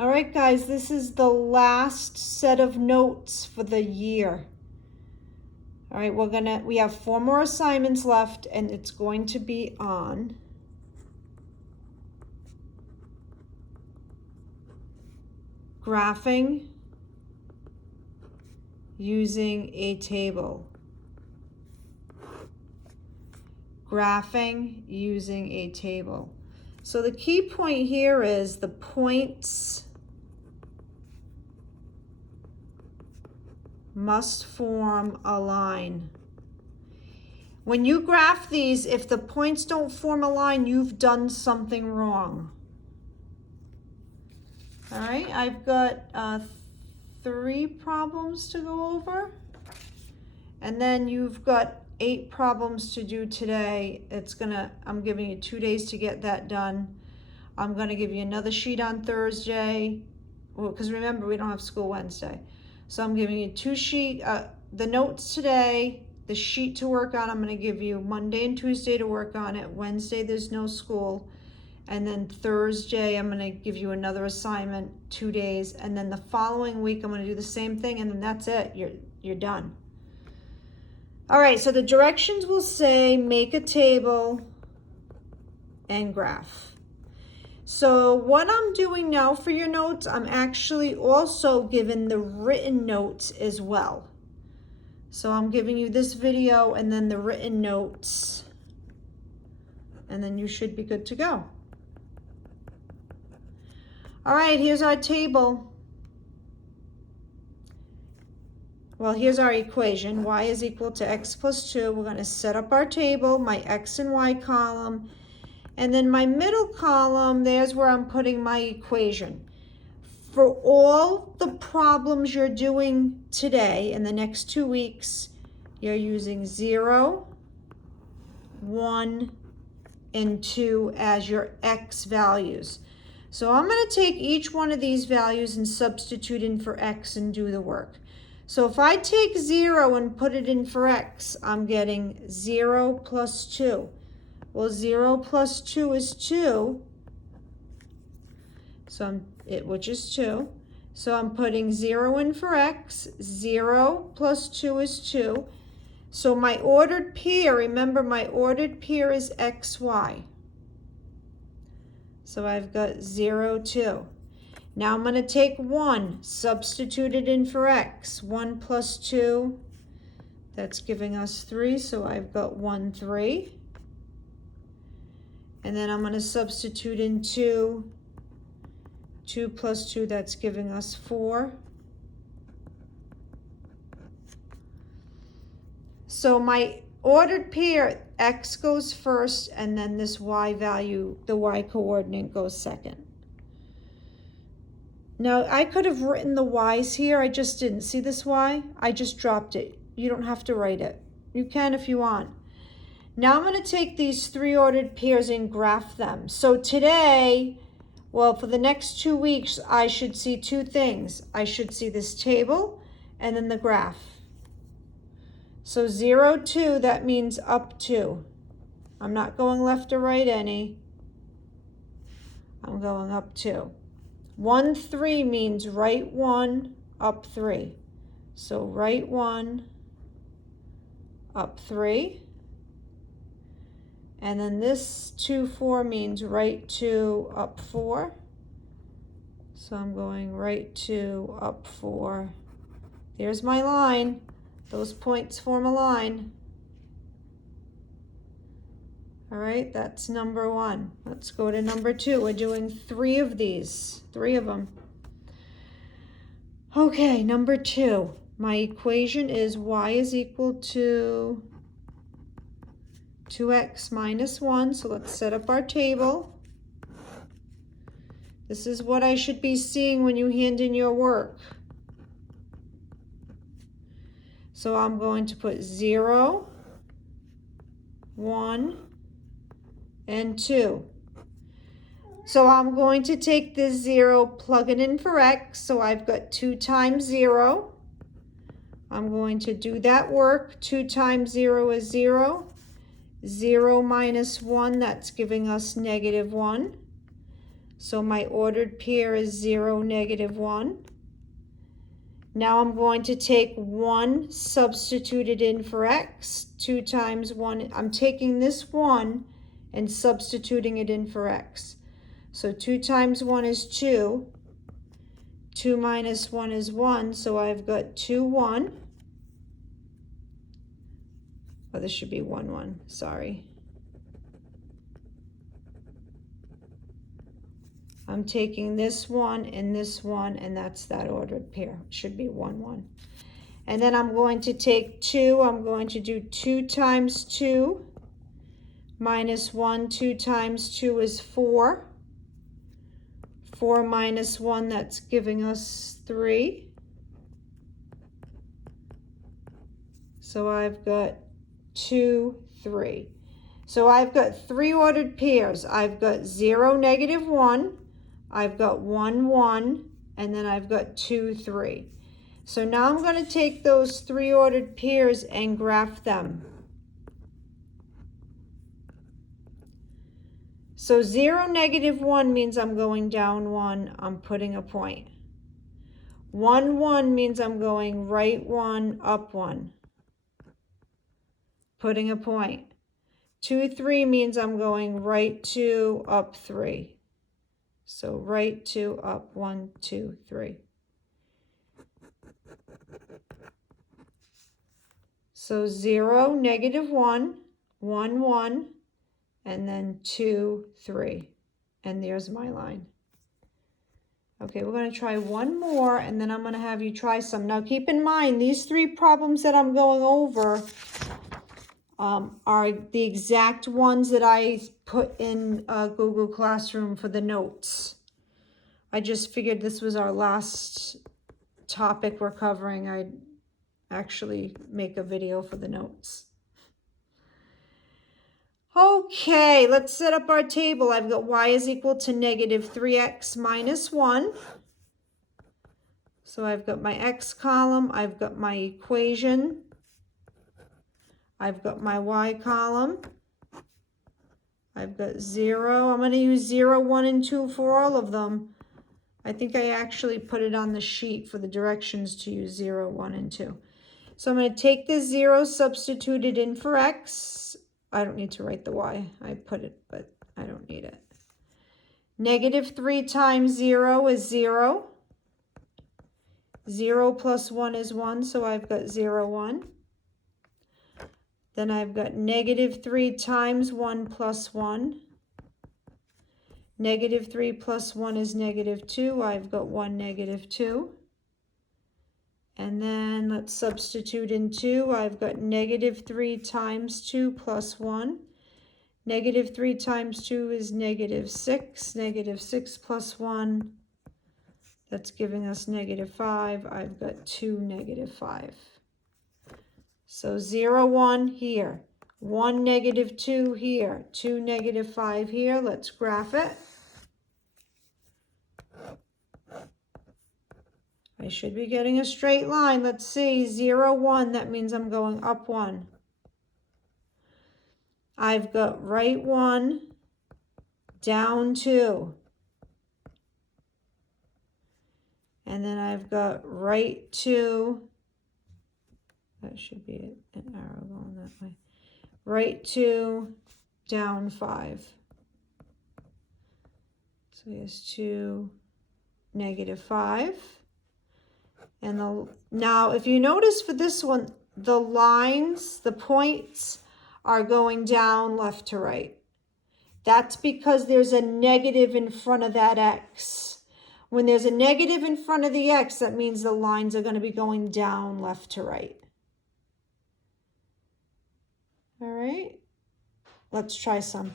All right, guys, this is the last set of notes for the year. All right, we have 4 more assignments left, and it's going to be on graphing using a table. Graphing using a table. So the key point here is the points must form a line. When you graph these, if the points don't form a line, you've done something wrong. All right, I've got 3 problems to go over, and then you've got 8 problems to do today. I'm giving you 2 days to get that done. I'm gonna give you another sheet on Thursday, well, because remember, we don't have school Wednesday. So I'm giving you 2 sheets, the notes today, the sheet to work on. I'm gonna give you Monday and Tuesday to work on it. Wednesday, there's no school. And then Thursday, I'm gonna give you another assignment, 2 days. And then the following week, I'm gonna do the same thing, and then that's it, you're done. All right, so the directions will say make a table and graph. So what I'm doing now for your notes, I'm actually also giving the written notes as well. So I'm giving you this video and then the written notes, and then you should be good to go. All right, here's our table. Well, here's our equation. Y is equal to x plus 2. We're going to set up our table, my x and y column. And then my middle column, there's where I'm putting my equation. For all the problems you're doing today in the next 2 weeks, you're using 0, 1, and 2 as your x values. So I'm going to take each one of these values and substitute in for x and do the work. So if I take 0 and put it in for x, I'm getting 0 plus 2. Well, 0 plus 2 is 2, which is 2. So I'm putting 0 in for x. 0 plus 2 is 2. So my ordered pair, remember my ordered pair is xy. So I've got 0, 2. Now I'm going to take 1, substitute it in for x. 1 plus 2, that's giving us 3, so I've got 1, 3. And then I'm going to substitute in 2. 2 plus 2, that's giving us 4. So my ordered pair, x goes first, and then this y value, the y coordinate, goes second. Now, I could have written the y's here. I just didn't. See this y? I just dropped it. You don't have to write it. You can if you want. Now I'm going to take these 3 ordered pairs and graph them. So today, well, for the next 2 weeks, I should see 2 things. I should see this table and then the graph. So 0, 2, that means up 2. I'm not going left or right any. I'm going up 2. 1, 3 means right 1, up 3. So right 1, up 3. And then this 2, 4 means right 2, up 4. So I'm going right 2, up 4. There's my line. Those points form a line. All right, that's number 1. Let's go to number 2. We're doing 3 of these, 3 of them. Okay, number 2. My equation is y is equal to 2x minus 1. So let's set up our table. This is what I should be seeing when you hand in your work. So I'm going to put 0, 1, and 2. So I'm going to take this 0, plug it in for x. So I've got 2 times 0. I'm going to do that work. 2 times 0 is 0. 0 minus 1, that's giving us -1. So my ordered pair is 0, -1. Now I'm going to take 1, substitute it in for x. 2 times 1, I'm taking this 1 and substituting it in for x. So 2 times 1 is 2. 2 minus 1 is 1, so I've got 2, 1. Oh, this should be 1, 1, sorry. I'm taking this 1 and this 1, and that's that ordered pair. It should be 1, 1. And then I'm going to take 2. I'm going to do 2 times 2 minus 1. 2 times 2 is 4. 4 minus 1, that's giving us 3. So I've got 2, 3. So I've got 3 ordered pairs. I've got 0, -1. I've got 1, 1, and then I've got 2, 3. So now I'm going to take those 3 ordered pairs and graph them. So 0, -1 means I'm going down 1, I'm putting a point. 1, 1 means I'm going right 1, up 1, putting a point. 2, 3 means I'm going right 2, up 3. So right 2, up 1, 2, 3. So 0, -1, 1, 1, and then 2, 3. And there's my line. Okay, we're going to try one more, and then I'm going to have you try some. Now keep in mind, these 3 problems that I'm going over are the exact ones that I put in Google Classroom for the notes. I just figured this was our last topic we're covering. I'd actually make a video for the notes. Okay, let's set up our table. I've got y is equal to -3x minus 1. So I've got my x column, I've got my equation, I've got my y column, I've got 0. I'm going to use 0, 1, and 2 for all of them. I think I actually put it on the sheet for the directions to use 0, 1, and 2. So I'm going to take this 0, substitute it in for x. I don't need to write the y. I put it, but I don't need it. -3 times 0 is 0. 0 plus 1 is 1, so I've got 0, 1. Then I've got -3 times 1 plus 1. -3 plus 1 is -2. I've got 1, -2. And then let's substitute in 2. I've got -3 times 2 plus 1. -3 times 2 is -6. -6 plus 1, that's giving us -5. I've got 2, -5. So 0, 1 here. 1, -2 here. 2, -5 here. Let's graph it. I should be getting a straight line. Let's see, 0, 1, that means I'm going up 1. I've got right 1, down 2. And then I've got right 2. That should be an arrow going that way. Right 2, down 5. So here's 2, -5. And now, if you notice for this one, the lines, the points are going down left to right. That's because there's a negative in front of that x. When there's a negative in front of the x, that means the lines are going to be going down left to right. All right, let's try some.